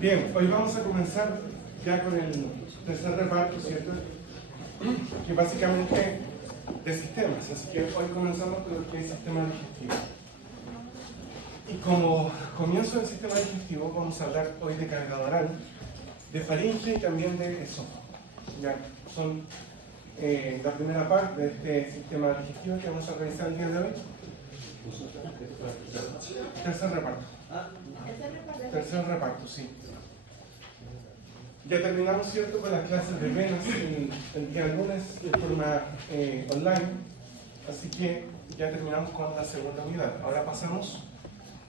Bien, hoy vamos a comenzar ya con el tercer reparto, ¿cierto? Que básicamente de sistemas, así que hoy comenzamos con lo que es sistema digestivo. Y como comienzo del sistema digestivo, vamos a hablar hoy de cavidad oral, de faringe y también de esófago. Ya son la primera parte de este sistema digestivo que vamos a revisar el día de hoy. Tercer reparto. Tercer reparto, sí. Ya terminamos, ¿cierto?, con las clases de venas el día lunes de forma online, así que ya terminamos con la segunda unidad. Ahora pasamos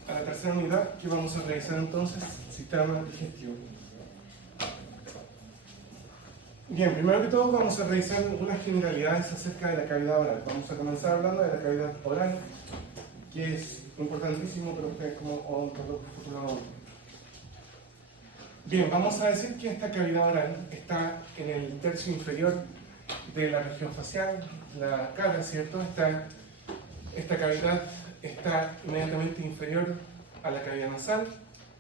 a la tercera unidad, que vamos a revisar entonces sistema digestivo. Bien, primero que todo vamos a revisar algunas generalidades acerca de la cavidad oral. Vamos a comenzar hablando de la cavidad oral, que es importantísimo para ustedes como odontólogo futuro. Bien, vamos a decir que esta cavidad oral está en el tercio inferior de la región facial, la cara, ¿cierto? Esta cavidad está inmediatamente inferior a la cavidad nasal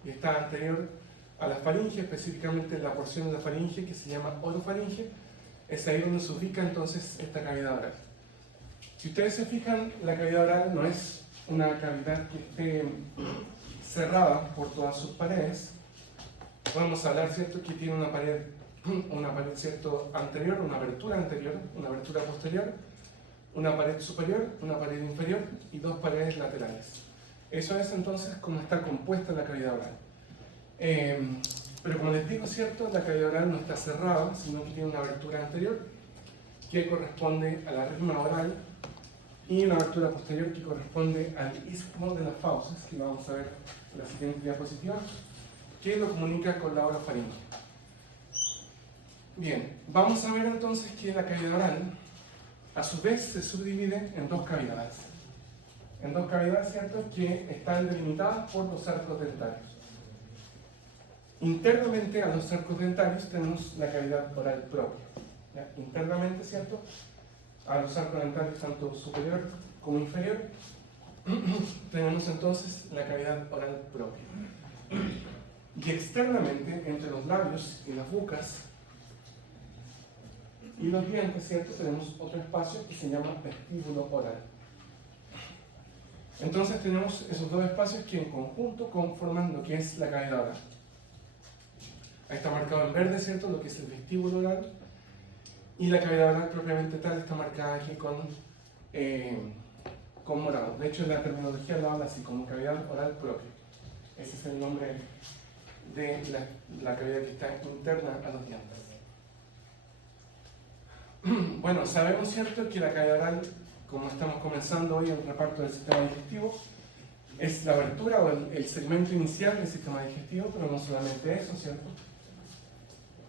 y está anterior a la faringe, específicamente en la porción de la faringe que se llama orofaringe. Es ahí donde se ubica entonces esta cavidad oral. Si ustedes se fijan, la cavidad oral no es una cavidad que esté cerrada por todas sus paredes. Vamos a hablar, ¿cierto?, que tiene una pared, ¿cierto?, anterior, una abertura posterior, una pared superior, una pared inferior y dos paredes laterales. Eso es entonces como está compuesta la cavidad oral. Pero como les digo, ¿cierto?, la cavidad oral no está cerrada, sino que tiene una abertura anterior que corresponde a la rigma oral y una abertura posterior que corresponde al istmo de las fauces, que lo vamos a ver en la siguiente diapositiva, que lo comunica con la orofaringe. Bien, vamos a ver entonces que la cavidad oral a su vez se subdivide en dos cavidades. En dos cavidades, ¿cierto?, que están delimitadas por los arcos dentarios. Internamente a los arcos dentarios tenemos la cavidad oral propia. ¿Ya? Internamente, ¿cierto?, a los arcos dentarios tanto superior como inferior tenemos entonces la cavidad oral propia. Y externamente, entre los labios y las bocas y los dientes, ¿cierto?, tenemos otro espacio que se llama vestíbulo oral. Entonces tenemos esos dos espacios que en conjunto conforman lo que es la cavidad oral. Ahí está marcado en verde, ¿cierto?, lo que es el vestíbulo oral, y la cavidad oral propiamente tal está marcada aquí con morado. De hecho, la terminología lo habla así, como cavidad oral propia. Ese es el nombre de la cavidad que está interna a los dientes. Bueno, sabemos, ¿cierto?, que la cavidad oral, como estamos comenzando hoy el reparto del sistema digestivo, es la abertura o el segmento inicial del sistema digestivo, pero no solamente eso, ¿cierto?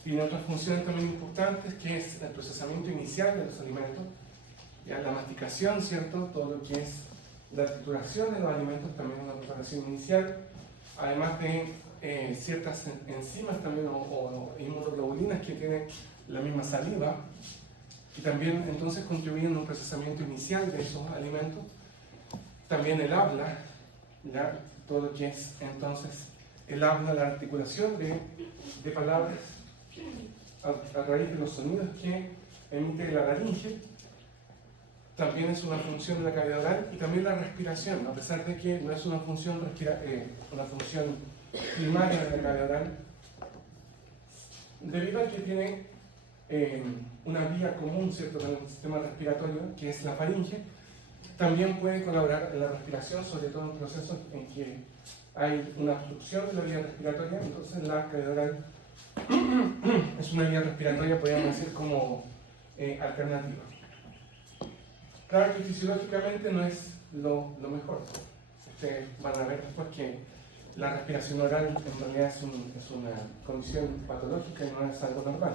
Tiene otras funciones también importantes, que es el procesamiento inicial de los alimentos, ya la masticación, ¿cierto?, todo lo que es la trituración de los alimentos, también una preparación inicial, además de ciertas enzimas también o inmunoglobulinas que tienen la misma saliva, y también entonces contribuyen a un procesamiento inicial de esos alimentos. También el habla, ¿ya?, todo lo que es entonces el habla, la articulación de palabras a raíz de los sonidos que emite la laringe, también es una función de la cavidad oral, y también la respiración, a pesar de que no es una función primaria de la cavidad oral, debido a que tiene una vía común, ¿cierto?, con el sistema respiratorio, que es la faringe, también puede colaborar en la respiración, sobre todo en procesos en que hay una obstrucción de la vía respiratoria. Entonces la cavidad oral es una vía respiratoria, podríamos decir, como alternativa. Claro que fisiológicamente no es lo mejor. Ustedes van a ver después que la respiración oral en realidad es una condición patológica y no es algo normal.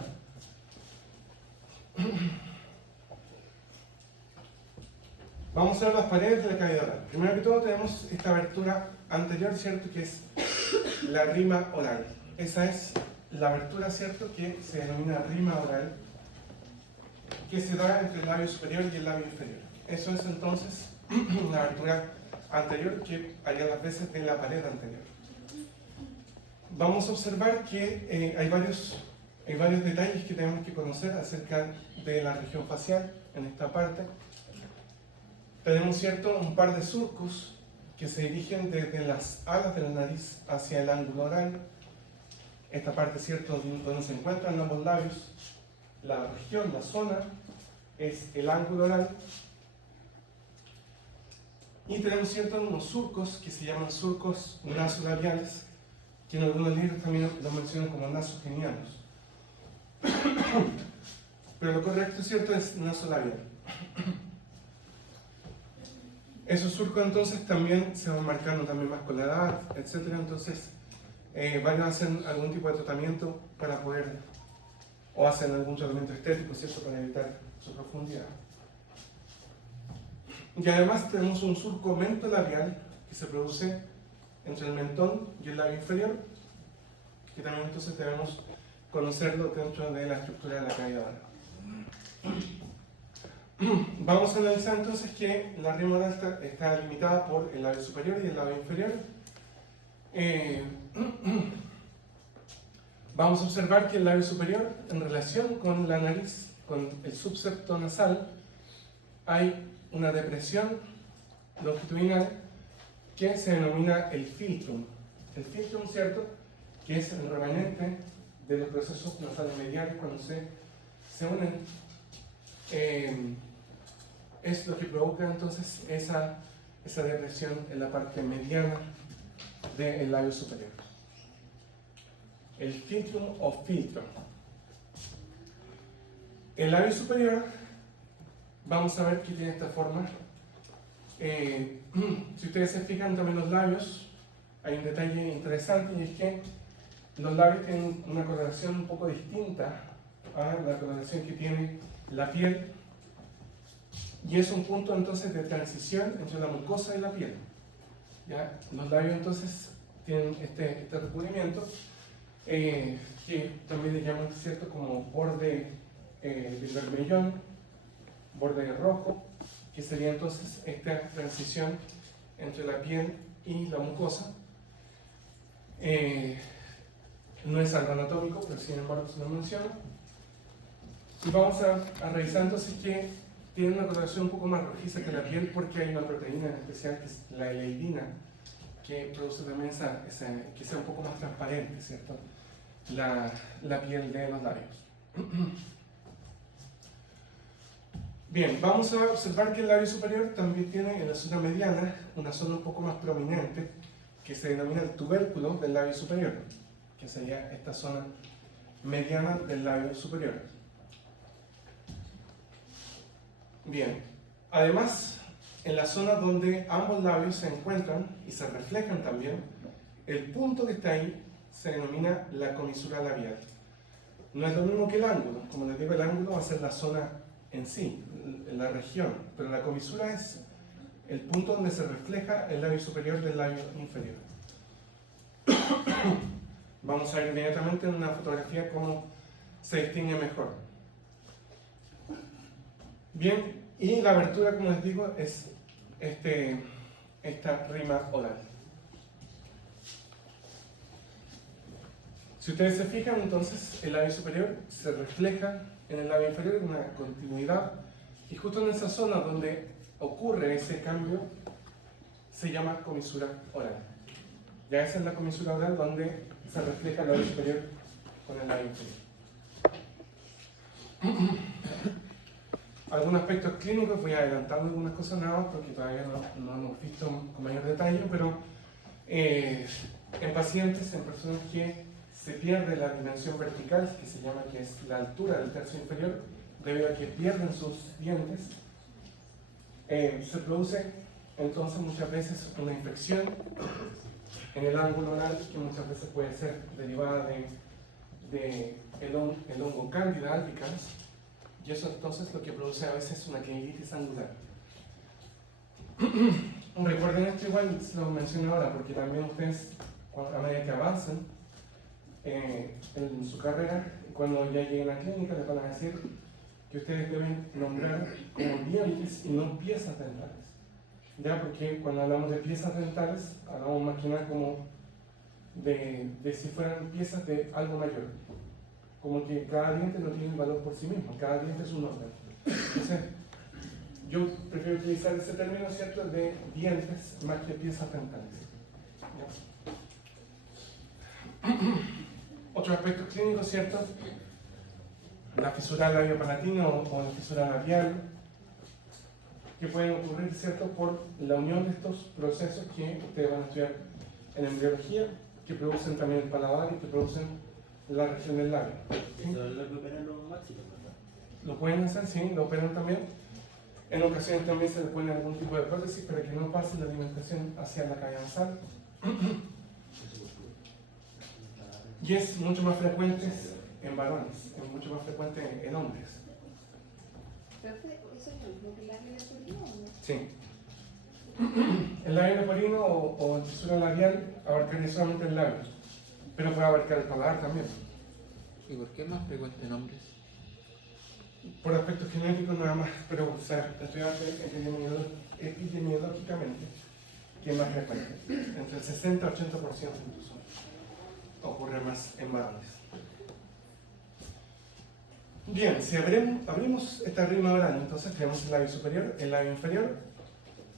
Vamos a ver las paredes de la cavidad oral. Primero que todo tenemos esta abertura anterior, ¿cierto? Que es la rima oral. Esa es la abertura, ¿cierto? Que se denomina rima oral, que se da entre el labio superior y el labio inferior. Eso es entonces la abertura anterior que haría las veces de la pared anterior. Vamos a observar que hay varios detalles que tenemos que conocer acerca de la región facial en esta parte. Tenemos, ¿cierto?, un par de surcos que se dirigen desde las alas de la nariz hacia el ángulo oral. Esta parte, ¿cierto?, donde se encuentran ambos labios, la región, la zona, es el ángulo oral. Y tenemos, ¿cierto?, unos surcos que se llaman surcos nasolabiales, que en algunos libros también los mencionan como nasogenianos. Pero lo correcto, ¿cierto?, es nasolabial. Esos surcos entonces también se van marcando también más con la edad, etc. Entonces, varios hacen algún tipo de tratamiento para poder, o hacen algún tratamiento estético, ¿cierto?, para evitar su profundidad. Y además tenemos un surco mentolabial que se produce entre el mentón y el labio inferior, que también entonces debemos conocerlo dentro de la estructura de la cavidad oral. Vamos a analizar entonces que la rima oral está limitada por el labio superior y el labio inferior. Vamos a observar que el labio superior, en relación con la nariz, con el subsepto nasal, hay una depresión longitudinal que se denomina el filtrum. El filtrum, ¿cierto?, que es el remanente de los procesos nasales mediales cuando se unen. Es lo que provoca entonces esa depresión en la parte mediana del labio superior. El filtrum o filtro. El labio superior, vamos a ver que tiene esta forma. Si ustedes se fijan también los labios, hay un detalle interesante y es que los labios tienen una coloración un poco distinta a la coloración que tiene la piel, y es un punto entonces de transición entre la mucosa y la piel. ¿Ya? Los labios entonces tienen este recubrimiento que también le llaman, ¿cierto?, como borde de vermellón, borde rojo, que sería entonces esta transición entre la piel y la mucosa. No es algo anatómico, pero sin embargo se lo menciono. Y vamos a revisar entonces que tiene una coloración un poco más rojiza que la piel porque hay una proteína en especial que es la eleidina, que produce también que sea un poco más transparente, ¿cierto?, la piel de los labios. Bien, vamos a observar que el labio superior también tiene en la zona mediana una zona un poco más prominente que se denomina el tubérculo del labio superior, que sería esta zona mediana del labio superior. Bien, además, en la zona donde ambos labios se encuentran y se reflejan también, el punto que está ahí se denomina la comisura labial. No es lo mismo que el ángulo, como les digo, el ángulo va a ser la zona en sí, la región, pero la comisura es el punto donde se refleja el labio superior del labio inferior. Vamos a ver inmediatamente en una fotografía cómo se distingue mejor. Bien, y la abertura, como les digo, es esta rima oral. Si ustedes se fijan, entonces el labio superior se refleja en el labio inferior en una continuidad, y justo en esa zona donde ocurre ese cambio se llama comisura oral. Ya esa es la comisura oral donde se refleja el labio superior con el labio inferior. Algunos aspectos clínicos, voy adelantando algunas cosas nuevas porque todavía no hemos visto con mayor detalle, pero en pacientes, en personas que se pierde la dimensión vertical, que es la altura del tercio inferior, debido a que pierden sus dientes, se produce entonces muchas veces una infección en el ángulo oral, que muchas veces puede ser derivada de el hongo Candida albicans, y eso entonces lo que produce a veces es una quinitis angular. Recuerden esto, igual se lo menciono ahora, porque también ustedes, a medida que avancen en su carrera, cuando ya lleguen a la clínica, les van a decir que ustedes deben nombrar como dientes y no piezas dentales. Ya, porque cuando hablamos de piezas dentales, hablamos más que nada como de si fueran piezas de algo mayor. Como que cada diente no tiene valor por sí mismo, cada diente es un órgano. Entonces, yo prefiero utilizar ese término, ¿cierto?, de dientes más que piezas dentales. ¿Ya? Otros aspectos clínicos, ¿cierto? La fisura labiopalatina o la fisura labial, que pueden ocurrir, ¿cierto?, por la unión de estos procesos que ustedes van a estudiar en embriología, que producen también el paladar y que producen la región del labio. ¿Sí? Eso es lo que operan los máximos, ¿verdad? Lo pueden hacer, sí, lo operan también. En ocasiones también se le pone algún tipo de prótesis para que no pase la alimentación hacia la cavidad nasal. Y es mucho más frecuente en varones, es mucho más frecuente en hombres. Profe, ¿eso es lo mismo que el labio leporino o no? Sí. El labio leporino o fisura labial abarcaría solamente el labio, pero puede abarcar el paladar también. ¿Y por qué es más frecuente en hombres? Por aspectos genéticos nada más, pero o sea, estudiar epidemiológicamente, que es más frecuente, entre el 60 y 80% incluso, ocurre más en varones. Bien, si abrimos esta rima oral, entonces tenemos el labio superior, el labio inferior,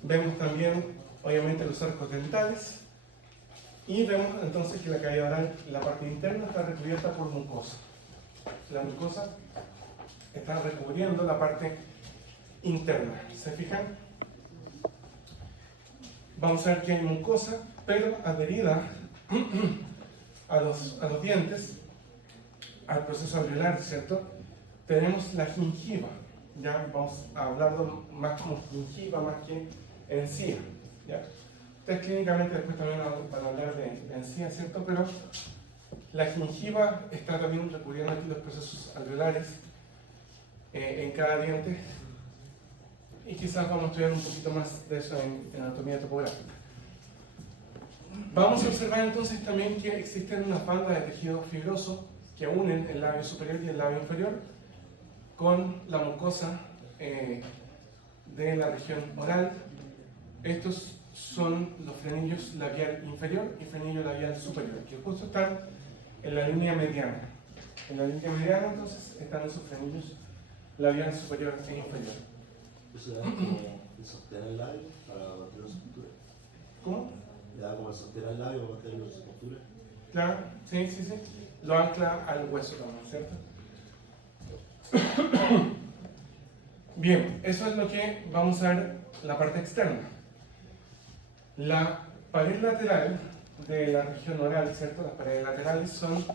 vemos también, obviamente, los arcos dentales, y vemos entonces que la cavidad oral, la parte interna, está recubierta por mucosa. La mucosa está recubriendo la parte interna. ¿Se fijan? Vamos a ver que hay mucosa, pero adherida a los dientes, al proceso alveolar, ¿cierto? Tenemos la gingiva. Ya vamos a hablarlo más como gingiva, más que encía. ¿Ya? Ustedes clínicamente después también van a hablar de encía, ¿cierto? Pero la gingiva está también recubriendo aquí los procesos alveolares en cada diente, y quizás vamos a estudiar un poquito más de eso en anatomía topográfica. Vamos a observar entonces también que existen unas bandas de tejido fibroso que unen el labio superior y el labio inferior con la mucosa de la región oral. Estos son los frenillos labial inferior y frenillo labial superior, que justo están en la línea mediana. En la línea mediana entonces están esos frenillos labial superior e inferior. Eso da como el sostén al labio para mantener su postura. ¿Cómo? Le da como el sostén al labio para mantener su postura. Claro, sí, sí, sí. Lo ancla al hueso también, ¿cierto? Bien, eso es lo que vamos a ver la parte externa. La pared lateral de la región oral, ¿cierto? Las paredes laterales son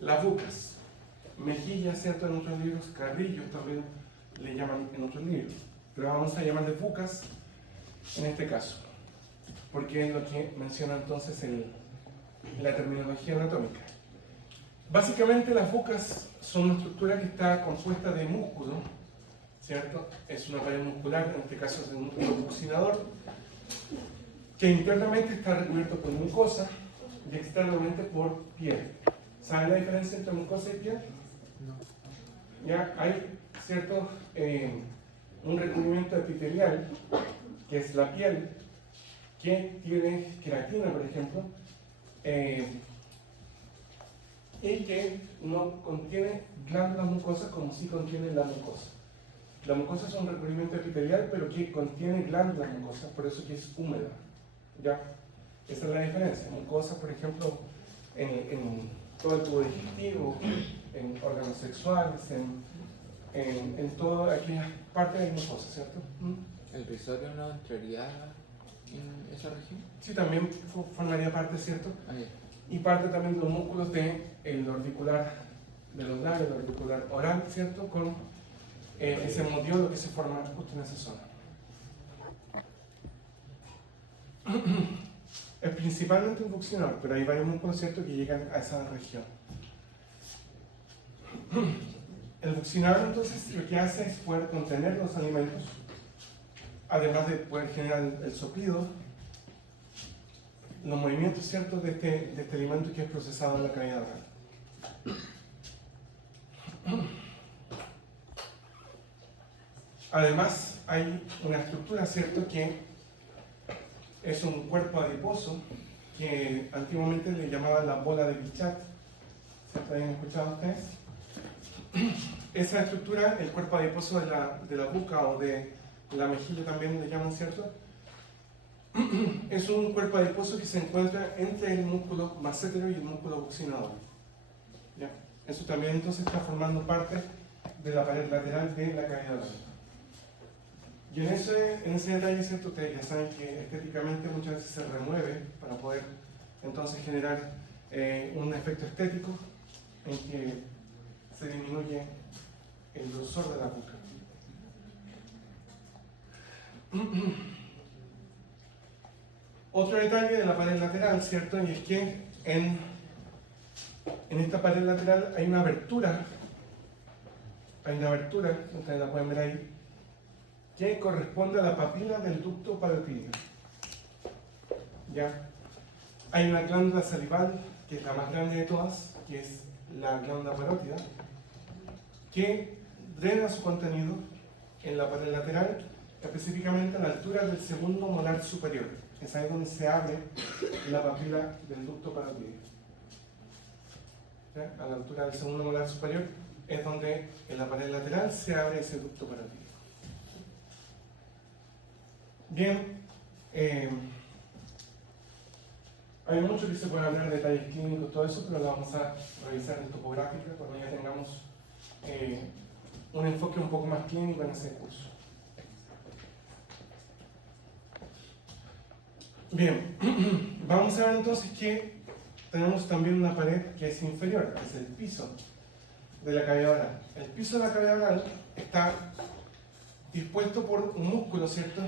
las bucas. Mejillas, ¿cierto? En otros libros, carrillos también le llaman en otros libros. Pero vamos a llamarle bucas en este caso, porque es lo que menciona entonces la terminología anatómica. Básicamente las bucas son una estructura que está compuesta de músculo, ¿cierto? Es una pared muscular, en este caso es el músculo buccinador, que internamente está recubierto por mucosa y externamente por piel. ¿Saben la diferencia entre mucosa y piel? No. Ya hay, ¿cierto? Un recubrimiento epitelial, que es la piel, que tiene queratina, por ejemplo, y que no contiene glándulas mucosas como sí contiene la mucosa. La mucosa es un recubrimiento epitelial, pero que contiene glándulas mucosas, por eso que es húmeda. ¿Ya? Esa es la diferencia. Mucosas, por ejemplo, en todo el tubo digestivo, en órganos sexuales, en toda aquella parte de mucosa, ¿cierto? ¿El rizorio no entraría en esa región? Sí, también formaría parte, ¿cierto? Ah, ya. Y parte también de los músculos del orbicular, de los labios, del orbicular oral, ¿cierto? Con ese modiolo que se forma justo en esa zona. Es principalmente un buccinador, pero hay varios músculos, ¿cierto?, que llegan a esa región. El buccinador entonces lo que hace es poder contener los alimentos, además de poder generar el soplido, los movimientos, ¿cierto?, de este alimento que es procesado en la cavidad oral. Además, hay una estructura, ¿cierto?, que es un cuerpo adiposo que antiguamente le llamaban la bola de Bichat. ¿Se habían escuchado ustedes? Esa estructura, el cuerpo adiposo de la buca o de la mejilla también le llaman, ¿cierto? Es un cuerpo adiposo que se encuentra entre el músculo massetero y el músculo buccinador. ¿Ya? Eso también entonces está formando parte de la pared lateral de la cavidad oral. Y en ese detalle, ¿cierto? Ustedes ya saben que estéticamente muchas veces se remueve para poder entonces generar un efecto estético en que se disminuye el grosor de la boca. Otro detalle de la pared lateral, ¿cierto? Y es que en esta pared lateral hay una abertura, ustedes la pueden ver ahí, que corresponde a la papila del ducto parotídeo. ¿Ya? Hay una glándula salival, que es la más grande de todas, que es la glándula parótida, que drena su contenido en la pared lateral, específicamente a la altura del segundo molar superior. Es ahí donde se abre la papila del ducto parotídeo. ¿Ya? A la altura del segundo molar superior es donde en la pared lateral se abre ese ducto parotídeo. Bien, hay mucho que se puede hablar de detalles clínicos, todo eso, pero lo vamos a revisar en topográfica cuando ya tengamos un enfoque un poco más clínico en ese curso. Bien, vamos a ver entonces que tenemos también una pared que es inferior, que es el piso de la cavidad oral. El piso de la cavidad oral está dispuesto por un músculo, ¿cierto?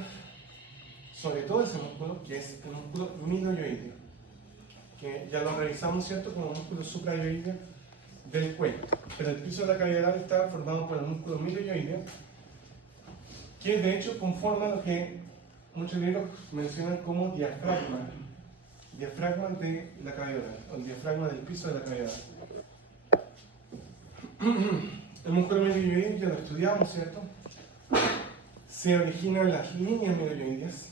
Sobre todo ese músculo, que es el músculo miloioideo, que ya lo revisamos, ¿cierto?, como músculo suprayoideo del cuello. Pero el piso de la cavidad oral está formado por el músculo miloioideo, que de hecho conforma lo que muchos libros mencionan como diafragma de la cavidad oral, o el diafragma del piso de la cavidad oral. El músculo miloioideo ya lo estudiamos, ¿cierto? Se origina en las líneas miloioideas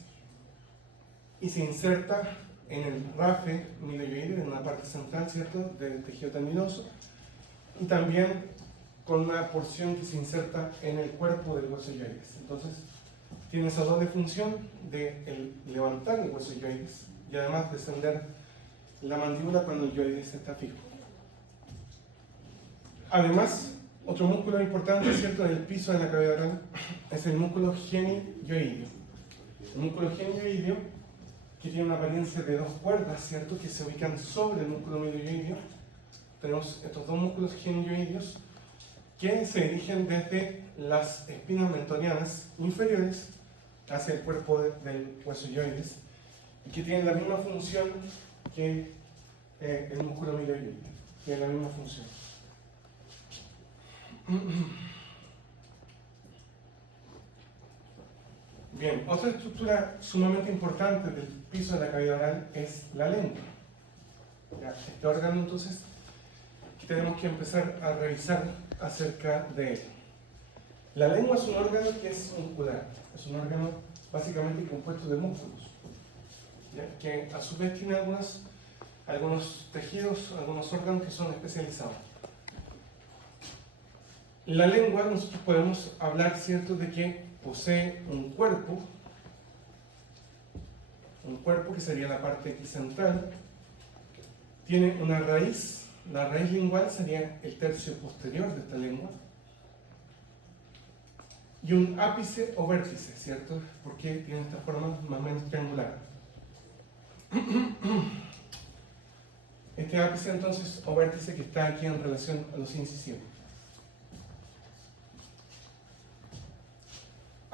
y se inserta en el rafe miloioideo, en la parte central, ¿cierto?, del tejido tendinoso, y también con una porción que se inserta en el cuerpo del hueso ioides. Entonces, tiene esa doble función de levantar el hueso ioides y además descender la mandíbula cuando el ioides está fijo. Además, otro músculo importante, ¿cierto?, del piso de la cavidad oral es el músculo genioideo. El músculo genioideo, que tiene una apariencia de dos cuerdas, ¿cierto?, que se ubican sobre el músculo miloioideo. Tenemos estos dos músculos genioideos que se dirigen desde las espinas mentonianas inferiores hacia el cuerpo del hueso ioides y que tienen la misma función que el músculo miloioideo. Tienen la misma función. Bien, otra estructura sumamente importante del piso de la cavidad oral es la lengua. Ya, este órgano entonces que tenemos que empezar a revisar acerca de él. La lengua es un órgano que es muscular, es un órgano básicamente compuesto de músculos, ¿ya?, que a su vez tiene algunos tejidos, algunos órganos que son especializados. La lengua, nosotros podemos hablar, ¿cierto?, de que posee un cuerpo que sería la parte aquí central, tiene una raíz, la raíz lingual sería el tercio posterior de esta lengua, y un ápice o vértice, ¿cierto?, porque tiene esta forma más o menos triangular. Este ápice entonces o vértice que está aquí en relación a los incisivos.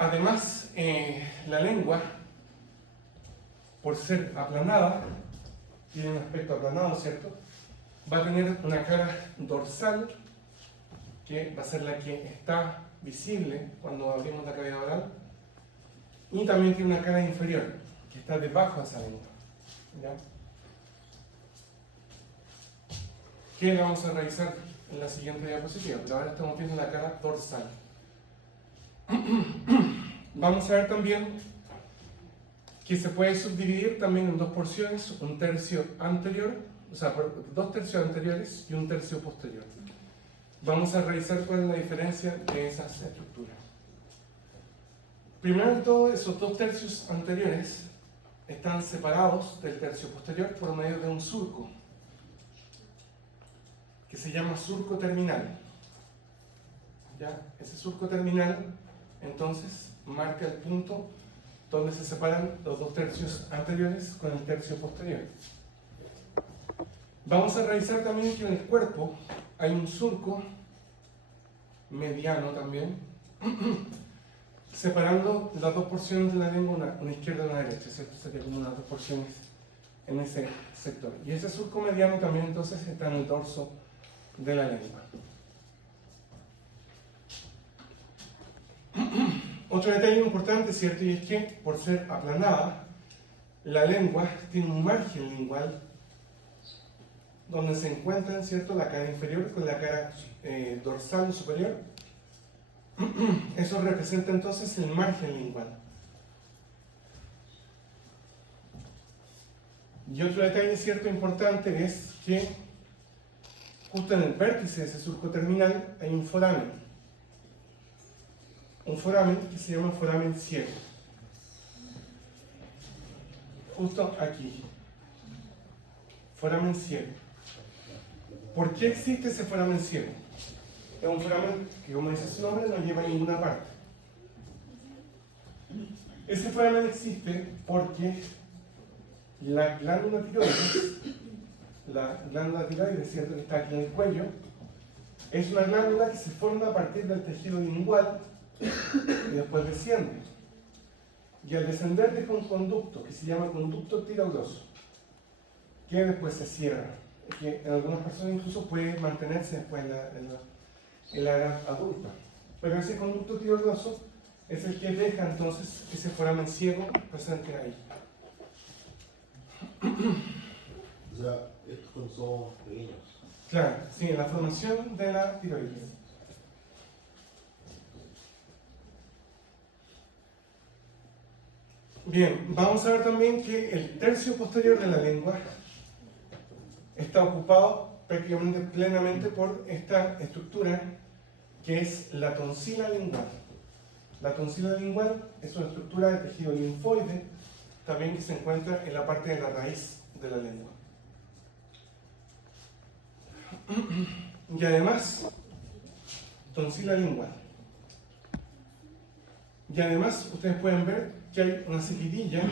Además, la lengua por ser aplanada, tiene un aspecto aplanado, ¿cierto? Va a tener una cara dorsal, que va a ser la que está visible cuando abrimos la cavidad oral, y también tiene una cara inferior, que está debajo de esa lengua. ¿Ya? Que la vamos a revisar en la siguiente diapositiva, pero ahora estamos viendo la cara dorsal. Vamos a ver también que se puede subdividir también en dos porciones, un tercio anterior, o sea, dos tercios anteriores y un tercio posterior. Vamos a revisar cuál es la diferencia de esas estructuras. Primero de todo, esos dos tercios anteriores están separados del tercio posterior por medio de un surco, que se llama surco terminal. ¿Ya? Ese surco terminal, entonces, marca el punto donde se separan los dos tercios anteriores con el tercio posterior. Vamos a revisar también que en el cuerpo hay un surco mediano también, separando las dos porciones de la lengua, una izquierda y una derecha, ¿cierto? Sería como unas dos porciones en ese sector. Y ese surco mediano también entonces está en el dorso de la lengua. Otro detalle importante, ¿cierto? Y es que por ser aplanada, la lengua tiene un margen lingual donde se encuentran, ¿cierto?, la cara inferior con la cara dorsal superior. Eso representa entonces el margen lingual. Y otro detalle, ¿cierto?, importante es que justo en el vértice de ese surco terminal hay un foramen. Un foramen que se llama foramen ciego. Justo aquí. Foramen ciego. ¿Por qué existe ese foramen ciego? Es un foramen que, como dice su nombre, no lleva a ninguna parte. Ese foramen existe porque la glándula tiroides, ¿cierto?, que está aquí en el cuello, es una glándula que se forma a partir del tejido lingual y después desciende. Y al descender deja un conducto que se llama conducto tiroidoso, que después se cierra, que en algunas personas incluso puede mantenerse después en la edad adulta. Pero ese conducto tiroidoso es el que deja entonces ese foramen ciego presente ahí. O sea, estos cuando somos pequeños. Claro, sí, en la formación de la tiroides. Bien, vamos a ver también que el tercio posterior de la lengua está ocupado prácticamente plenamente por esta estructura que es la tonsila lingual. La tonsila lingual es una estructura de tejido linfoide también que se encuentra en la parte de la raíz de la lengua. Y además, tonsila lingual. Y además, ustedes pueden ver que hay una seguidilla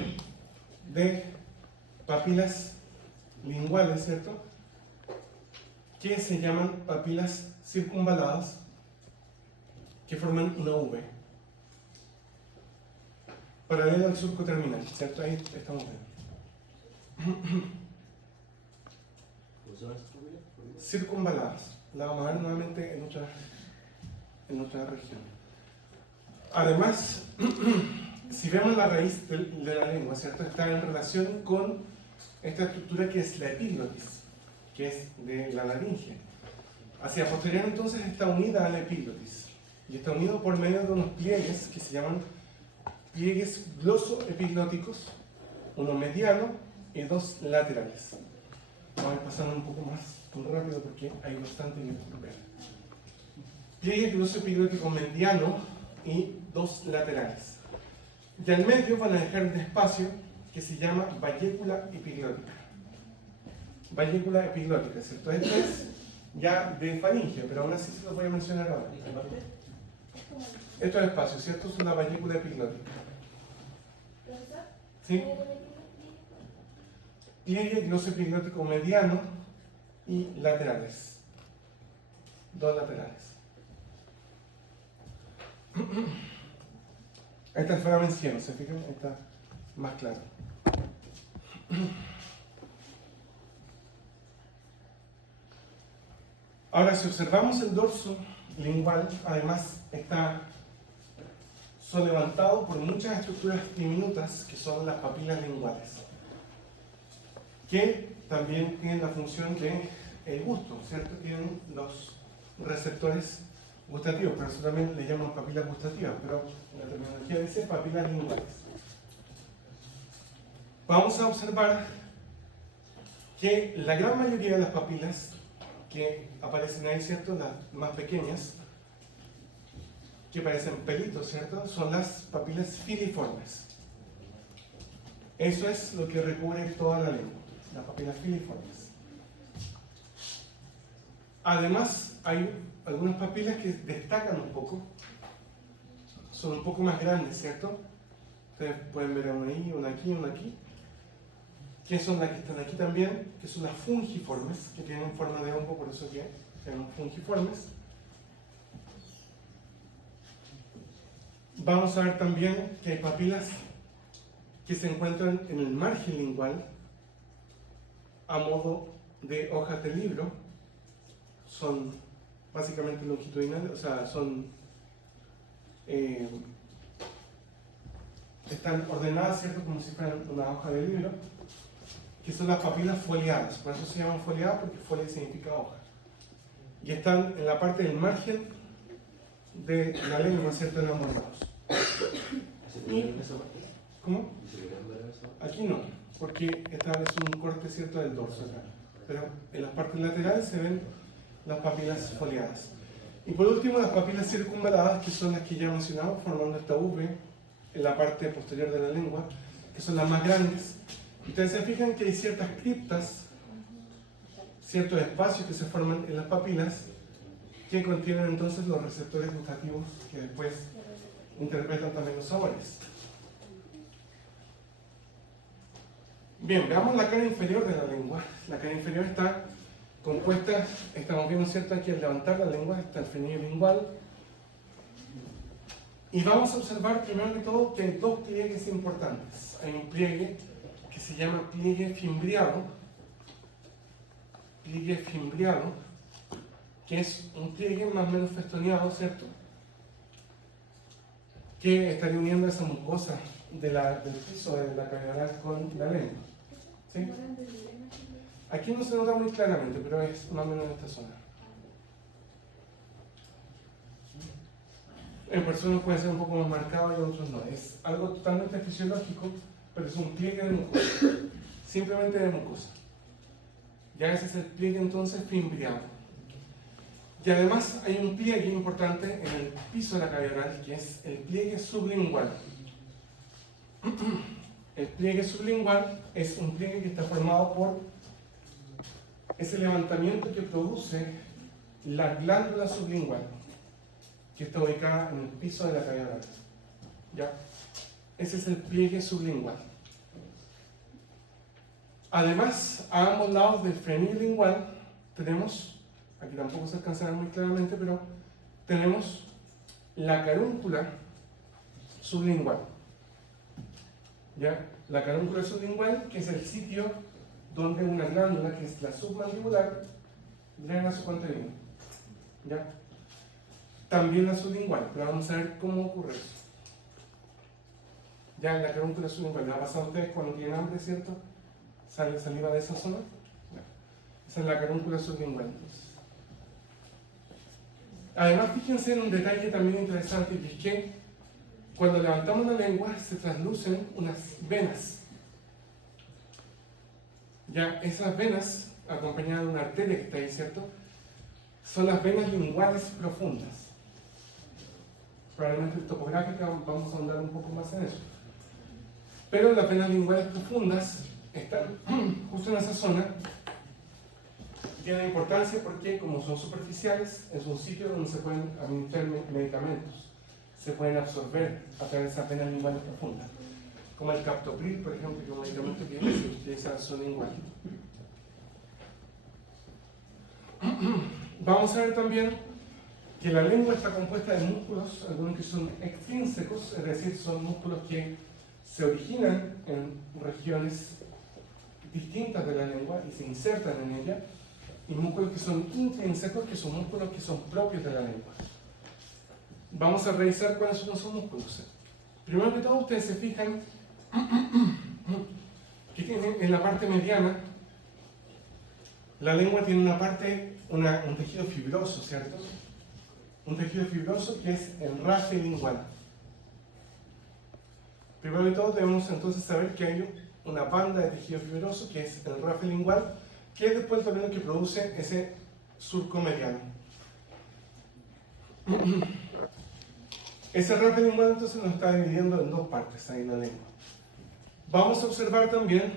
de papilas linguales, ¿cierto?, que se llaman papilas circunvaladas, que forman una V, paralelo al surco terminal, ¿cierto? Ahí estamos viendo. ¿Cómo se llama esta familia? Circunvaladas. La vamos a ver nuevamente en otra región. Además, si vemos la raíz de la lengua, ¿cierto?, está en relación con esta estructura que es la epiglotis, que es de la laringe. Hacia posterior entonces está unida a la epiglotis y está unido por medio de unos pliegues que se llaman pliegues glosoepiglóticos, uno mediano y dos laterales. Vamos a ir pasando un poco más rápido porque hay bastante que ver. Pliegue glosoepiglótico mediano y dos laterales. Y al medio van a dejar un espacio que se llama vallécula epiglótica. Vallécula epiglótica, ¿cierto? Esto es ya de faringe, pero aún así se los voy a mencionar ahora. Estos espacios, ¿cierto?, son la vallécula epiglótica. ¿Sí? Pliegue glosoepiglótico mediano y laterales. Dos laterales. Ahí está el foramen ciego, ¿se fijan? Ahí está más claro. Ahora, si observamos el dorso lingual, además está levantado por muchas estructuras diminutas que son las papilas linguales, que también tienen la función de el gusto, ¿cierto? Tienen los receptores gustativos, pero eso también le llaman papilas gustativas, pero la terminología dice papilas linguales. Vamos a observar que la gran mayoría de las papilas que aparecen ahí, ¿cierto? Las más pequeñas, que parecen pelitos, ¿cierto? Son las papilas filiformes. Eso es lo que recubre toda la lengua, las papilas filiformes. Además, hay algunas papilas que destacan un poco, son un poco más grandes, ¿cierto? Ustedes pueden ver una ahí, una aquí, una aquí. Que son las que están aquí también, que son las fungiformes, que tienen forma de hongo, por eso que tienen fungiformes. Vamos a ver también que hay papilas que se encuentran en el margen lingual a modo de hojas de libro. Son básicamente longitudinales, o sea, están ordenadas, ¿cierto? Como si fueran una hoja de libro, que son las papilas foliadas. Por eso se llaman foliadas, porque folia significa hoja. Y están en la parte del margen de la lengua, ¿cierto? En ambos lados. ¿Se puede ver esa parte? ¿Cómo? ¿Se puede ver esa parte? Aquí no, porque esta es un corte, ¿cierto? Del dorso acá. Pero en las partes laterales se ven las papilas foliadas. Y por último, las papilas circunvaladas, que son las que ya mencionamos, formando esta V en la parte posterior de la lengua, que son las más grandes. Ustedes se fijan que hay ciertas criptas, ciertos espacios que se forman en las papilas, que contienen entonces los receptores gustativos que después interpretan también los sabores. Bien, veamos la cara inferior de la lengua. La cara inferior está compuesta, estamos viendo, ¿cierto? Aquí al levantar la lengua está el frenillo lingual. Y vamos a observar primero que todo que hay dos pliegues importantes. Hay un pliegue que se llama pliegue fimbriado, que es un pliegue más o menos festoneado, ¿cierto? Que estaría uniendo esa mucosa del piso de la cavidad oral con la lengua. ¿Sí? Aquí no se nota muy claramente, pero es más o menos en esta zona. En personas puede ser un poco más marcado y en otros no. Es algo totalmente fisiológico, pero es un pliegue de mucosa. Simplemente de mucosa. Ya ese es el pliegue entonces fimbriado. Y además hay un pliegue importante en el piso de la cavidad oral, que es el pliegue sublingual. El pliegue sublingual es un pliegue que está formado por ese levantamiento que produce la glándula sublingual, que está ubicada en el piso de la cavidad oral. ¿Ya? Ese es el pliegue sublingual. Además, a ambos lados del frenillo lingual tenemos, aquí tampoco se alcanza a ver muy claramente, pero tenemos la carúncula sublingual. ¿Ya? La carúncula sublingual, que es el sitio donde una glándula, que es la submandibular, drena su contenido. ¿Ya? También la sublingual, pero vamos a ver cómo ocurre eso. Ya en la carúncula sublingual, ¿le ha pasado a ustedes cuando tienen hambre, cierto? ¿Sale saliva de esa zona? Ya. Esa es la carúncula sublingual. Además, fíjense en un detalle también interesante, que es que cuando levantamos la lengua se traslucen unas venas. Ya, esas venas, acompañadas de una arteria que está ahí, ¿cierto? Son las venas linguales profundas. Probablemente topográfica vamos a ahondar un poco más en eso. Pero las venas linguales profundas están justo en esa zona. Tienen importancia porque, como son superficiales, es un sitio donde se pueden administrar medicamentos. Se pueden absorber a través de esas venas linguales profundas. Como el captopril, por ejemplo, que es un medicamento que se utiliza en la zona lingual. Vamos a ver también que la lengua está compuesta de músculos, algunos que son extrínsecos, es decir, son músculos que se originan en regiones distintas de la lengua y se insertan en ella, y músculos que son intrínsecos, que son músculos que son propios de la lengua. Vamos a revisar cuáles son esos músculos. Primero que todo, ustedes se fijan que en la parte mediana, la lengua tiene una parte, un tejido fibroso, ¿cierto? Un tejido fibroso que es el rafe lingual. Primero de todo debemos entonces saber que hay una banda de tejido fibroso que es el rafe lingual, que es después también lo que produce ese surco mediano. Ese rafe lingual entonces nos está dividiendo en dos partes ahí en la lengua. Vamos a observar también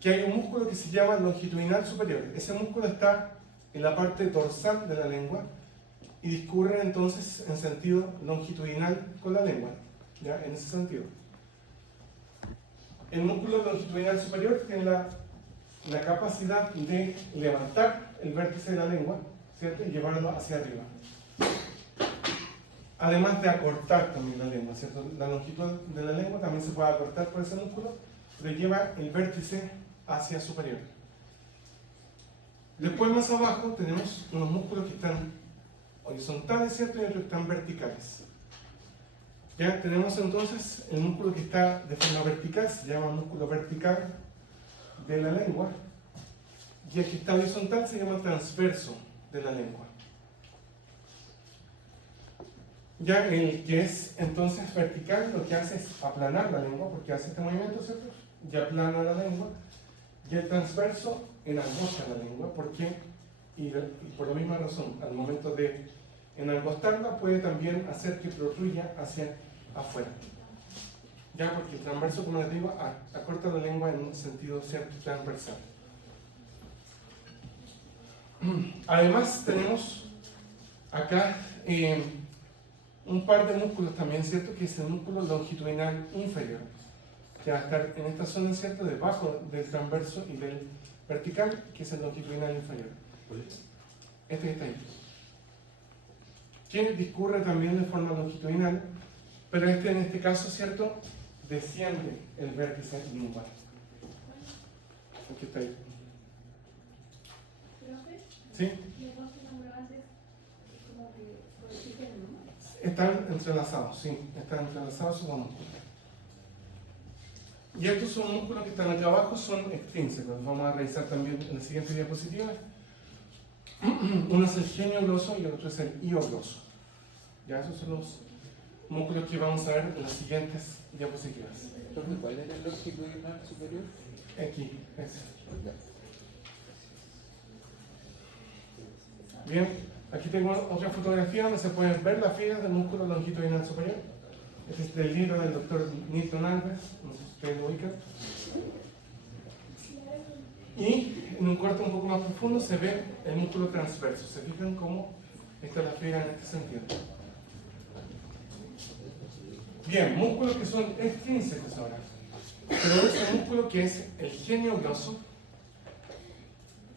que hay un músculo que se llama longitudinal superior. Ese músculo está en la parte dorsal de la lengua y discurre entonces en sentido longitudinal con la lengua, ¿ya? En ese sentido. El músculo longitudinal superior tiene la capacidad de levantar el vértice de la lengua, ¿cierto? Y llevarlo hacia arriba. Además de acortar también la lengua, ¿cierto? La longitud de la lengua también se puede acortar por ese músculo, pero lleva el vértice hacia superior. Después más abajo tenemos unos músculos que están horizontales, ¿cierto? Y otros que están verticales. Ya tenemos entonces el músculo que está de forma vertical, se llama músculo vertical de la lengua, y el que está horizontal se llama transverso de la lengua. Ya el que es entonces vertical lo que hace es aplanar la lengua, porque hace este movimiento, ¿cierto? Y aplana la lengua. Y el transverso enangosta la lengua, porque, y por la misma razón, al momento de enangostarla puede también hacer que protruya hacia afuera. Ya, porque el transverso, como les digo, acorta la lengua en un sentido, ¿cierto?, transversal. Además tenemos acá un par de músculos también, ¿cierto?, que es el músculo longitudinal inferior, que va a estar en esta zona, ¿cierto?, debajo del transverso y del vertical, que es el longitudinal inferior. Este que está ahí. Que discurre también de forma longitudinal, pero en este caso, ¿cierto?, desciende el vértice lingual. Aquí está ahí. ¿Sí? Están entrelazados, sí, están entrelazados esos dos músculos. Y estos son músculos que están acá abajo, son extrínsecos. Los vamos a revisar también en la siguiente diapositiva. Uno es el genio gloso y el otro es el iogloso. Ya, esos son los músculos que vamos a ver en las siguientes diapositivas. Entonces, ¿cuál era el longitudinal superior? Aquí, ese. Bien, aquí tengo otra fotografía donde se pueden ver las fibras del músculo longitudinal superior. Este es del libro del doctor Nilton Alves, no sé si ustedes lo ubican. Y en un corte un poco más profundo se ve el músculo transverso. ¿Se fijan cómo está la fibra en este sentido? Bien, músculos que son extrínsecos ahora. Pero este músculo que es el genio gloso,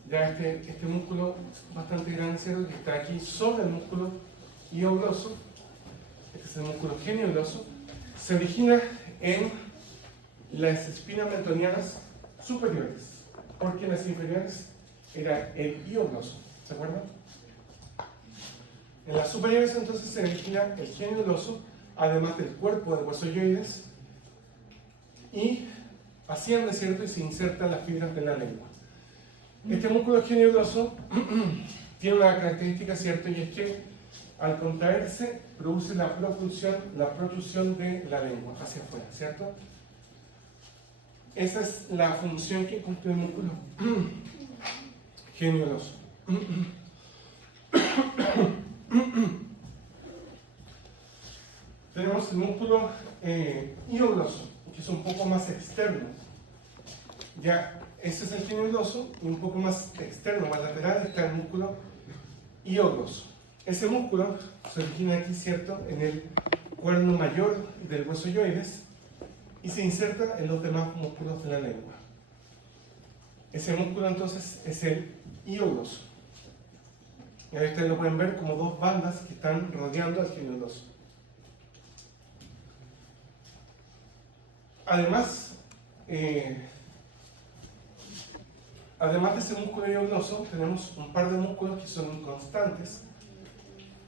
ya este músculo bastante grande, ¿cierto?, que está aquí sobre el músculo iogloso, este es el músculo genio gloso, se origina en las espinas mentonianas superiores, porque en las inferiores era el iogloso, ¿se acuerdan? En las superiores entonces se origina el genio gloso, además del cuerpo de huesoyoides, y asciende, ¿cierto?, y se insertan las fibras de la lengua. Este músculo genio gloso tiene una característica, ¿cierto?, y es que al contraerse produce la protrusión de la lengua hacia afuera, ¿cierto? Esa es la función que cumple el músculo genio gloso. Tenemos el músculo iogloso, que es un poco más externo. Ya, ese es el genio gloso, y un poco más externo, más lateral, está el músculo iogloso. Ese músculo se origina aquí, ¿cierto?, en el cuerno mayor del huesoyoides y se inserta en los demás músculos de la lengua. Ese músculo entonces es el iogloso. Y ahí ustedes lo pueden ver como dos bandas que están rodeando al genio gloso. Además, además de ese músculo diagnoso, tenemos un par de músculos que son inconstantes,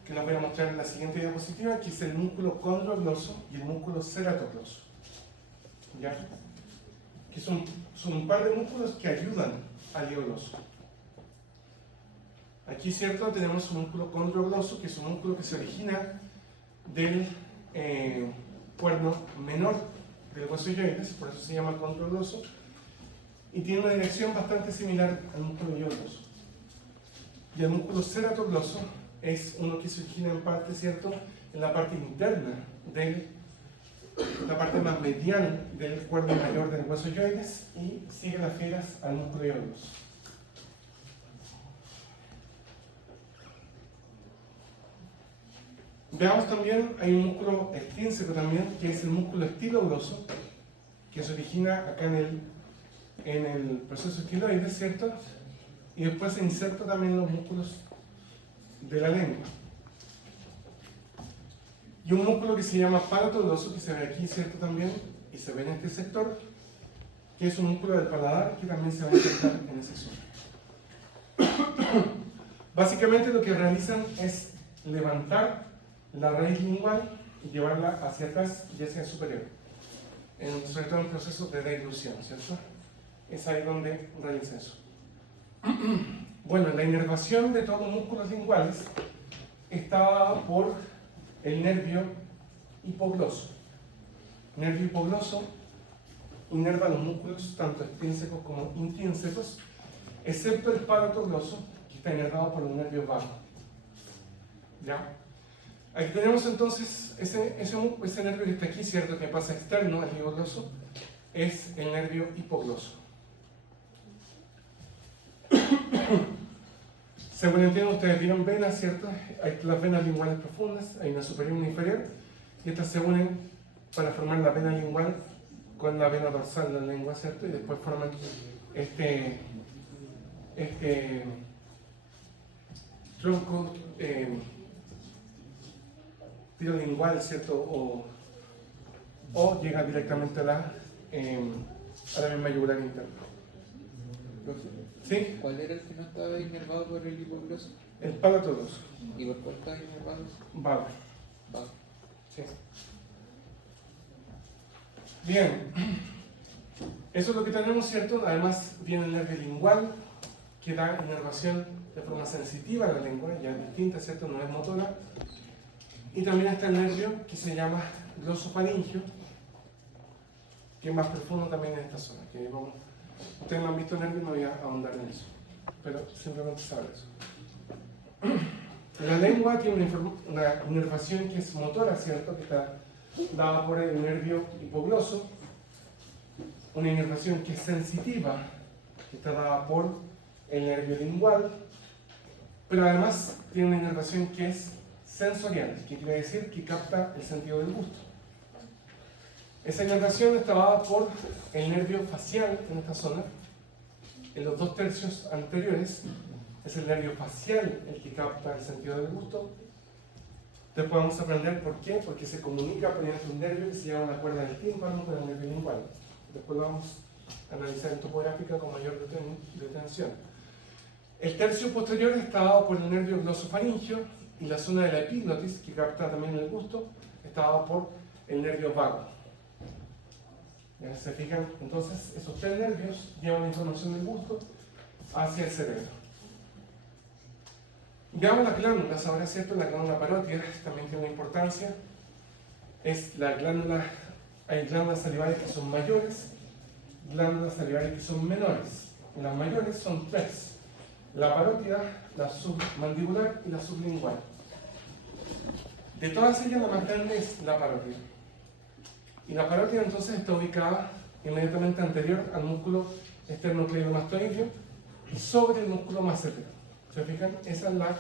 que los voy a mostrar en la siguiente diapositiva, que es el músculo condrogloso y el músculo ceratogloso. ¿Ya? Que son un par de músculos que ayudan al hígado gloso. Aquí, ¿cierto? Tenemos un músculo condrogloso, que es un músculo que se origina del cuerno menor del hueso ilioides, por eso se llama condrogloso, y tiene una dirección bastante similar al músculo ilioidoso. Y el músculo ceratogloso es uno que se origina en parte, ¿cierto?, en la parte interna la parte más medial del cuerno mayor del hueso ilioides y sigue las fibras al músculo ilioidoso. Veamos también, hay un músculo extrínseco también, que es el músculo estilogloso, que se origina acá en el proceso estiloides, ¿cierto? Y después se inserta también en los músculos de la lengua. Y un músculo que se llama palatogloso, que se ve aquí, ¿cierto? También, y se ve en este sector, que es un músculo del paladar que también se va a insertar en ese sector. Básicamente lo que realizan es levantar la raíz lingual y llevarla hacia atrás y hacia el superior, sobre todo en procesos de deglución, ¿cierto? Es ahí donde realiza eso. Bueno, la inervación de todos los músculos linguales está dada por el nervio hipogloso. El nervio hipogloso inerva los músculos tanto extrínsecos como intrínsecos, excepto el palatogloso, que está inervado por el nervio vago. ¿Ya? Aquí tenemos entonces ese nervio que está aquí, ¿cierto?, que pasa externo al hipogloso, es el nervio hipogloso. Según entiendo, ustedes vieron venas, ¿cierto? Hay las venas linguales profundas, hay una superior y una inferior, y estas se unen para formar la vena lingual con la vena dorsal de la lengua, ¿cierto? Y después forman este tronco lingual, ¿cierto? O llega directamente a la vena yugular interna. ¿Sí? ¿Cuál era el que no estaba inervado por el hipogloso? El palatogloso. ¿Y por cuál estaba inervado? Vago. Vago. Sí. Bien. Eso es lo que tenemos, ¿cierto? Además viene el nervio lingual, que da inervación de forma sensitiva a la lengua, ya distinta, ¿cierto? No es motora. Y también está el nervio que se llama glosofaringio, que es más profundo también en esta zona. Que ustedes no han visto nervios, no voy a ahondar en eso, pero simplemente saber eso. La lengua tiene una inervación que es motora, ¿cierto? Que está dada por el nervio hipogloso. Una inervación que es sensitiva, que está dada por el nervio lingual. Pero además tiene una inervación que es sensorial, que quiere decir que capta el sentido del gusto. Esa inervación está dada por el nervio facial en esta zona. En los 2 tercios anteriores es el nervio facial el que capta el sentido del gusto. Después vamos a aprender por qué, porque se comunica mediante un nervio que se llama la cuerda del tímpano con el nervio lingual. Después lo vamos a analizar en topográfica con mayor detención. El tercio posterior está dado por el nervio glosofaringio y la zona de la epiglotis, que capta también el gusto, está dado por el nervio vago. ¿Ya se fijan? Entonces, esos 3 nervios llevan la información del gusto hacia el cerebro. Veamos las glándulas, ahora es cierto, la glándula parótida también tiene una importancia. Es la glándula, hay glándulas salivares que son mayores, glándulas salivares que son menores. Las mayores son 3: la parótida, la submandibular y la sublingual. De todas ellas, la más grande es la parótida. Y la parótida entonces está ubicada inmediatamente anterior al músculo esternocleidomastoideo y sobre el músculo massetero. ¿Se fijan? Esa es la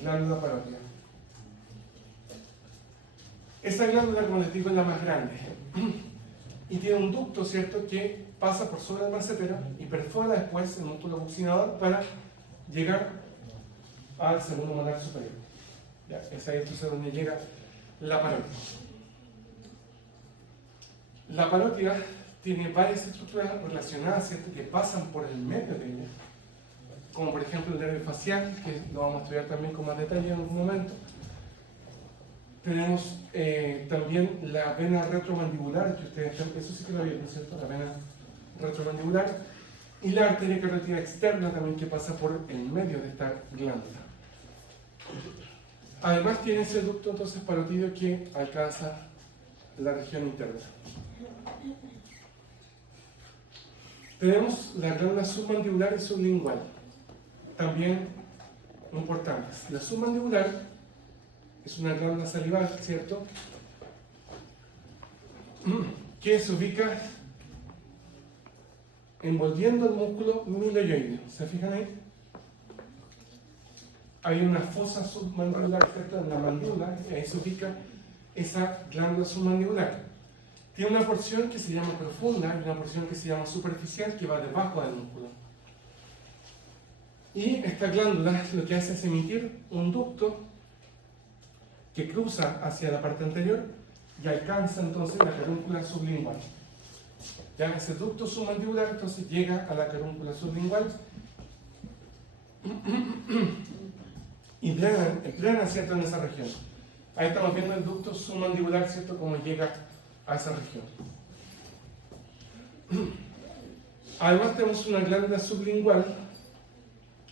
glándula parótida. Esa glándula, como les digo, es la más grande. Y tiene un ducto, ¿cierto?, que pasa por sobre el massetero y perfora después el músculo buccinador para llegar al segundo molar superior. Ya, es ahí entonces donde llega la parótida. La parótida tiene varias estructuras relacionadas, ¿cierto?, que pasan por el medio de ella, como por ejemplo el nervio facial, que lo vamos a estudiar también con más detalle en algún momento. Tenemos también la vena retromandibular, que ustedes, eso sí que lo vieron, ¿cierto?, la vena retromandibular, y la arteria carotídea externa también, que pasa por el medio de esta glándula. Además tiene ese ducto entonces parotídeo que alcanza la región interna. Tenemos la glándula submandibular y sublingual, también importantes. La submandibular es una glándula salival, ¿cierto?, que se ubica envolviendo el músculo miloioideo. ¿Se fijan ahí? Hay una fosa submandibular, ¿cierto?, en la mandíbula, y ahí se ubica esa glándula submandibular. Tiene una porción que se llama profunda y una porción que se llama superficial, que va debajo del músculo. Y esta glándula lo que hace es emitir un ducto que cruza hacia la parte anterior y alcanza entonces la carúncula sublingual. Ya ese ducto submandibular entonces llega a la carúncula sublingual y drena, ¿cierto?, en esa región. Ahí estamos viendo el ducto submandibular, ¿cierto?, cómo llega a esa región. Además tenemos una glándula sublingual,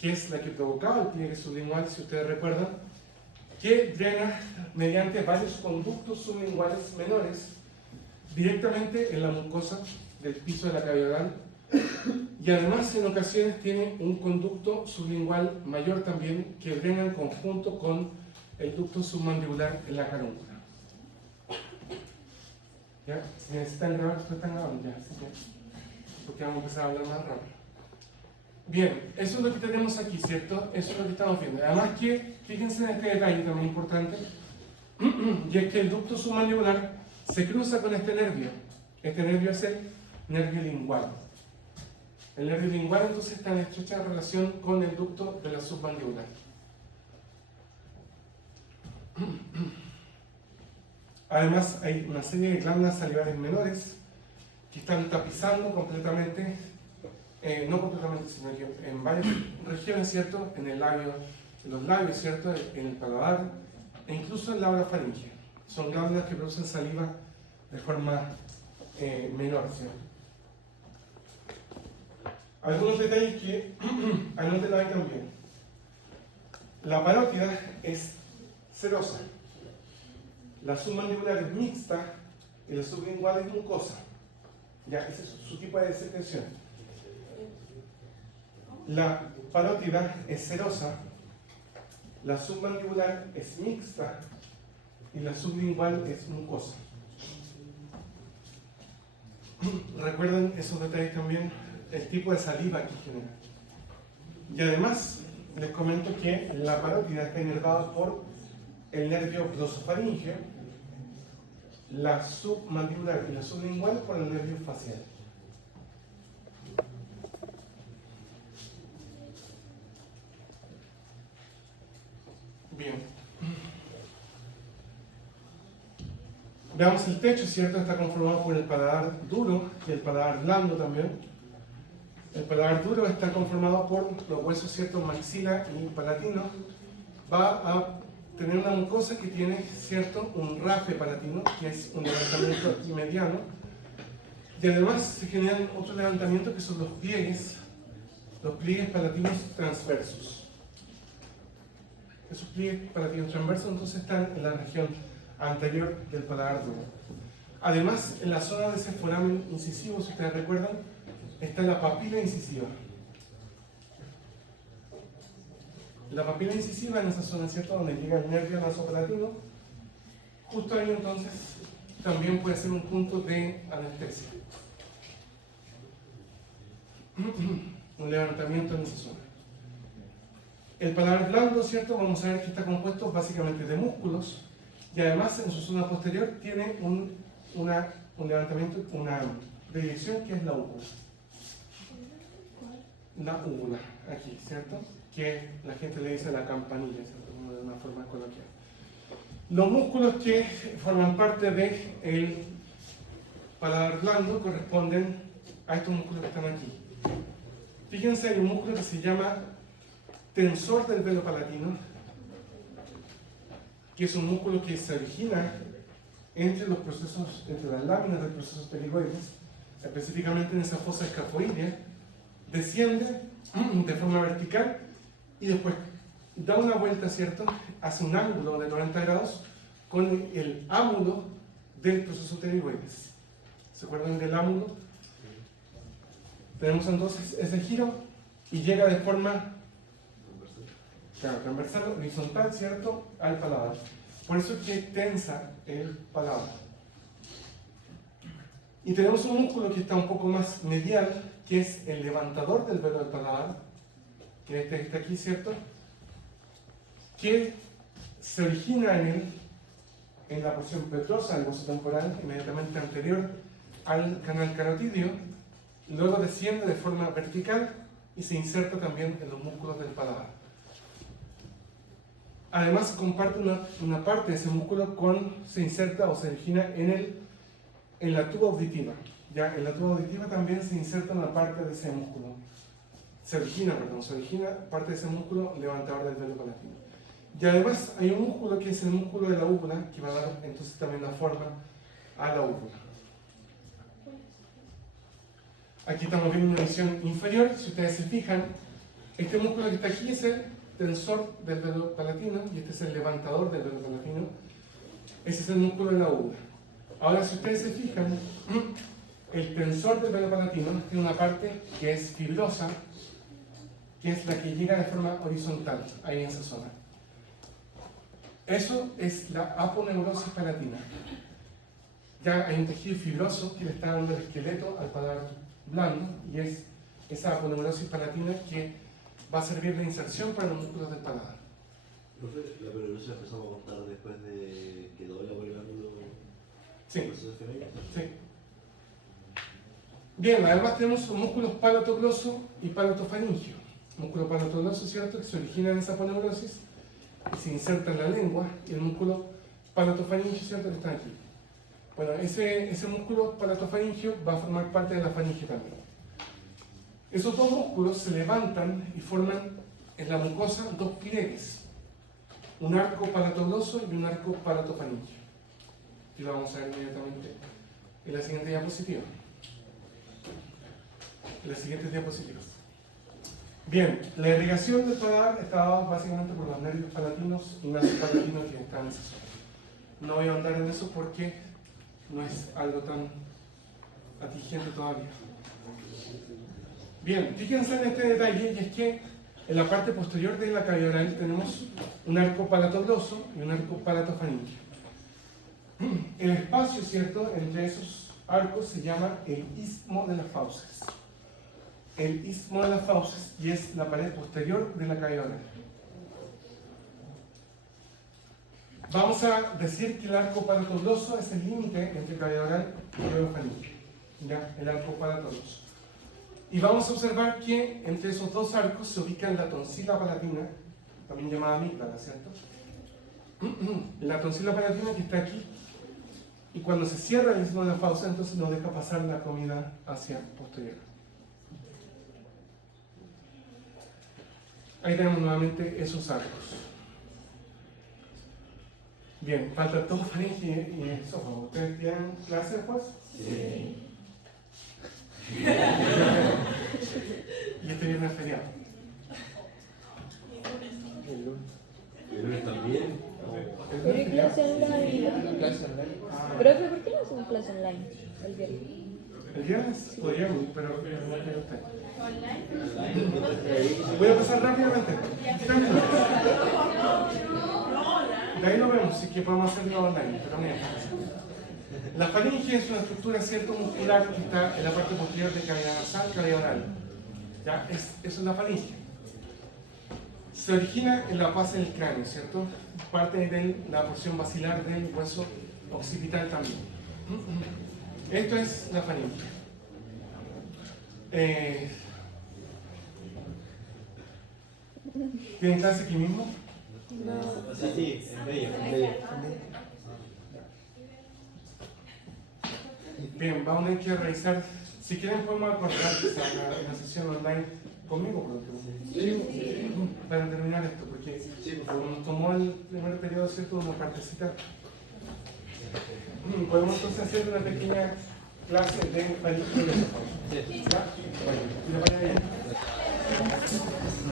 que es la que provocaba el pliegue sublingual, si ustedes recuerdan, que drena mediante varios conductos sublinguales menores directamente en la mucosa del piso de la cavidad oral, y además en ocasiones tiene un conducto sublingual mayor también que drena en conjunto con el ducto submandibular en la carúncula. ¿Ya? Si necesitan grabar, ustedes están grabando ya, así que, porque vamos a empezar a hablar más rápido. Bien, eso es lo que tenemos aquí, ¿cierto? Eso es lo que estamos viendo. Además que, fíjense en este detalle también importante, y es que el ducto submandibular se cruza con este nervio. Este nervio es el nervio lingual. El nervio lingual entonces está en estrecha relación con el ducto de la submandibular. Además hay una serie de glándulas salivales menores que están tapizando completamente, no completamente, sino que en varias regiones, ¿cierto?, en el labio, en los labios, ¿cierto?, en el paladar e incluso en la orofaringe. Son glándulas que producen saliva de forma menor, ¿cierto? Algunos detalles que anótenlo ahí también. La parótida es serosa, la submandibular es mixta y la sublingual es mucosa. Ya, ese es su tipo de secreción. La parótida es serosa, la submandibular es mixta y la sublingual es mucosa. Recuerden esos detalles también, el tipo de saliva que genera. Y además les comento que la parótida está inervada por el nervio glosofaringeo, la submandibular y la sublingual por el nervio facial. Bien. Veamos el techo, ¿cierto? Está conformado por el paladar duro y el paladar blando también. El paladar duro está conformado por los huesos, ¿cierto?, maxila y palatino. Va a tener una mucosa que tiene, ¿cierto?, un rafe palatino, que es un levantamiento mediano. Y además se generan otros levantamientos que son los pliegues palatinos transversos. Esos pliegues palatinos transversos entonces están en la región anterior del paladar duro. Además, en la zona de ese foramen incisivo, si ustedes recuerdan, está la papila incisiva. La papila incisiva en esa zona, ¿cierto?, donde llega el nervio nasopalatino, justo ahí entonces también puede ser un punto de anestesia. Un levantamiento en esa zona. El paladar blando, ¿cierto?, vamos a ver que está compuesto básicamente de músculos y además en su zona posterior tiene un levantamiento, una proyección que es la úvula. La úvula, aquí, ¿cierto?, que la gente le dice la campanilla, ¿cierto?, de una forma coloquial. Los músculos que forman parte de paladar blando corresponden a estos músculos que están aquí. Fíjense, hay un músculo que se llama tensor del velo palatino, que es un músculo que se origina entre los procesos, entre las láminas del proceso pterigoides, específicamente en esa fosa escafoidea, desciende de forma vertical y después da una vuelta, ¿cierto?, hace un ángulo de 90 grados con el ámulo del proceso pterigoides. ¿Se acuerdan del ámulo? Tenemos entonces ese giro y llega de forma transversal, horizontal, ¿cierto?, al paladar. Por eso es que tensa el paladar. Y tenemos un músculo que está un poco más medial, que es el levantador del velo del paladar, que está aquí, ¿cierto?, que se origina en la porción petrosa del hueso temporal, inmediatamente anterior al canal carotídeo, luego desciende de forma vertical y se inserta también en los músculos del paladar. Además, comparte una parte de ese músculo se inserta o se origina en la tuba auditiva. Ya en la tuba auditiva también se inserta una parte de ese músculo. Se origina parte de ese músculo levantador del velo palatino. Y además hay un músculo que es el músculo de la úvula, que va a dar entonces también la forma a la úvula. Aquí estamos viendo una visión inferior. Si ustedes se fijan, este músculo que está aquí es el tensor del velo palatino y este es el levantador del velo palatino. Ese es el músculo de la úvula. Ahora, si ustedes se fijan, el tensor del velo palatino tiene una parte que es fibrosa, que es la que llega de forma horizontal, ahí en esa zona. Eso es la aponeurosis palatina. Ya hay un tejido fibroso que le está dando el esqueleto al paladar blando y es esa aponeurosis palatina que va a servir de inserción para los músculos del paladar. Profe, la aponeurosis la empezamos a contar después de que dobla por el ángulo. Sí. Sí. Bien, además tenemos los músculos palatogloso y palatofaringio. Músculo palatogloso, ¿cierto?, que se origina en esa aponeurosis y se inserta en la lengua, y el músculo palatofaringio, ¿cierto?, que está aquí. Bueno, ese músculo palatofaringio va a formar parte de la faringe también. Esos dos músculos se levantan y forman en la mucosa dos pliegues, un arco palatogloso y un arco palatofaringio. Y lo vamos a ver inmediatamente en la siguiente diapositiva. En las siguientes diapositivas. Bien, la irrigación del paladar está dada básicamente por los nervios palatinos y nasopalatinos que están en esa zona. No voy a ahondar en eso porque no es algo tan atingente todavía. Bien, fíjense en este detalle, y es que en la parte posterior de la cavidad oral tenemos un arco palatogloso y un arco palatofaringio. El espacio, ¿cierto?, entre esos arcos se llama el istmo de las fauces. El istmo de las fauces, y es la pared posterior de la cavidad oral. Vamos a decir que el arco palatogloso es el límite entre cavidad oral y orofaringio. ¿Ya? El arco palatogloso. Y vamos a observar que entre esos dos arcos se ubica la tonsila palatina, también llamada amígdala, ¿cierto? La tonsila palatina que está aquí, y cuando se cierra el istmo de la fauce, entonces nos deja pasar la comida hacia posterior. Ahí tenemos nuevamente esos arcos. Bien, falta todo faringe y esófago. ¿Ustedes tienen clase después? Sí. Y este viernes es feriado. El lunes también. Pero hay clase online. Clase online. Profe, ¿por qué no hacemos clase online el viernes? El viernes podríamos, pero no quiere usted. Voy a pasar rápidamente. De ahí lo vemos, si que podemos hacerlo online, pero mira. La faringe es una estructura, ¿cierto?, muscular que está en la parte posterior de cavidad nasal, cavidad oral. ¿Ya? Eso es la faringe. Se origina en la base del cráneo, ¿cierto? Parte de la porción basilar del hueso occipital también. Esto es la faringe. ¿Tienen clase aquí mismo? No. Sí, en medio. Bien, vamos a tener que revisar. Si quieren podemos acordar quizás una sesión online conmigo por último. Para terminar esto, porque como nos tomó el primer periodo, ¿cierto? Una partecita. Podemos entonces hacer una pequeña clase de filosofía. ¿Ya? Bueno, que le vaya bien.